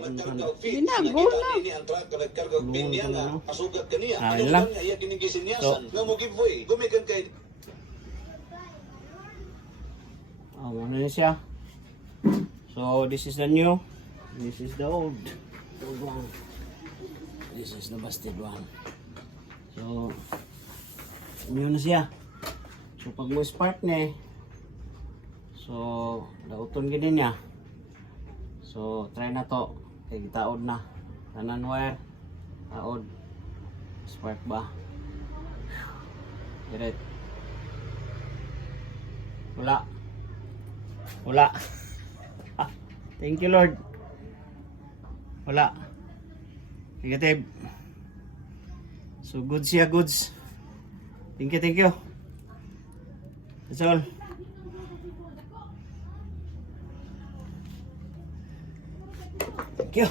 nagkarga og feed. Binago Nakita na. nini ang truck nga nagkarga og feed niya nga asugat kaniya. Ayun Ano lang. man iya kining gisinyasan nga mo giveaway. Gumikan kay Ano na siya. So this is the new. This is the old one. This is the busted one. So new na siya. So pag mo spark niya, so dauton gid niya. So try na to. Kay gitaod na. Tanan wire. Taod. Spark ba? Direct. Wala. Wala. Thank you Lord. Wala. Negative. So good siya, goods. Thank you, thank you. That's all. Thank you.